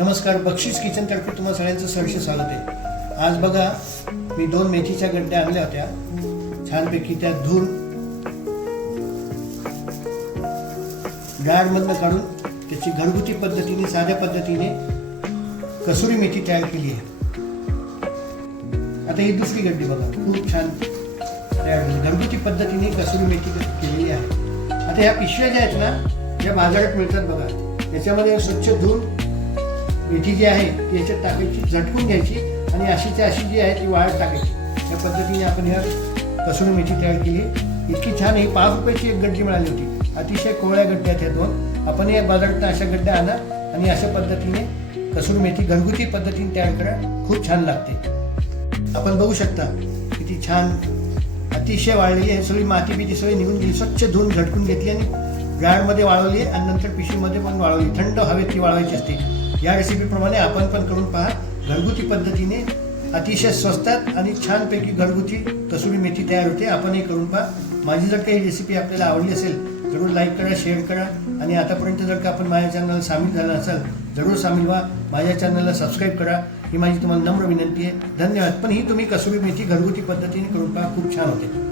नमस्कार, बक्षीस किचन तर्फे तुम्हा सगळ्यांचं सहर्ष स्वागत आहे। आज बघा, मी 2 मेथीच्या गड्ड्या आणल्या होत्या, छानपैकी त्या धुवून जारमधनं काढून त्याची घरगुती पद्धतीने, साध्या पद्धतीने कसुरी मेथी तयार केली आहे। आता ही दुसरी गड्डी बघा, खूप छान तयार झाली, घरगुती पद्धतीने कसुरी मेथी केलेली आहे। आता ह्या पिशव्या ज्या आहेत ना, ज्या बाजारात मिळतात बघा, त्याच्यामध्ये स्वच्छ धुवून मेथी जी आहे ती याच्यात टाकायची, झटकून घ्यायची आणि अशीच्या अशी जी आहे ती वाळत टाकायची। या पद्धतीने आपण ह्या कसुरी मेथी तयार केली। इतकी छान, ही 5 रुपयाची एक गड्डी मिळाली होती। अतिशय कोवळ्या गड्ड्या आहेत ह्या 2। आपण या बाजारात अशा गड्ड्या आणा आणि अशा पद्धतीने कसुरी मेथी घरगुती पद्धतीने तयार करा, खूप छान लागते। आपण बघू शकता किती छान, अतिशय वाळलेली आहे, सगळी माती बिती सगळी निघून गेली, स्वच्छ धुवून झटकून घेतली आणि जाळमध्ये वाळवली आणि नंतर पिशवीमध्ये पण वाळवली। थंड हवेत ती वाळवायची असते। या रेसिपीप्रमाणे आपण पण करून पहा, घरगुती पद्धतीने अतिशय स्वस्तात आणि छानपैकी घरगुती कसुरी मेथी तयार होते। आपणही करून पहा। माझी जर काही रेसिपी आपल्याला आवडली असेल जरूर लाईक करा, शेअर करा आणि आतापर्यंत जर का आपण माझ्या चॅनलला सामील झाला असाल जरूर सामील व्हा। माझ्या चॅनलला सबस्क्राईब करा, ही माझी तुम्हाला नम्र विनंती आहे। धन्यवाद। पण ही तुम्ही कसुरी मेथी घरगुती पद्धतीने करून पहा, खूप छान होते।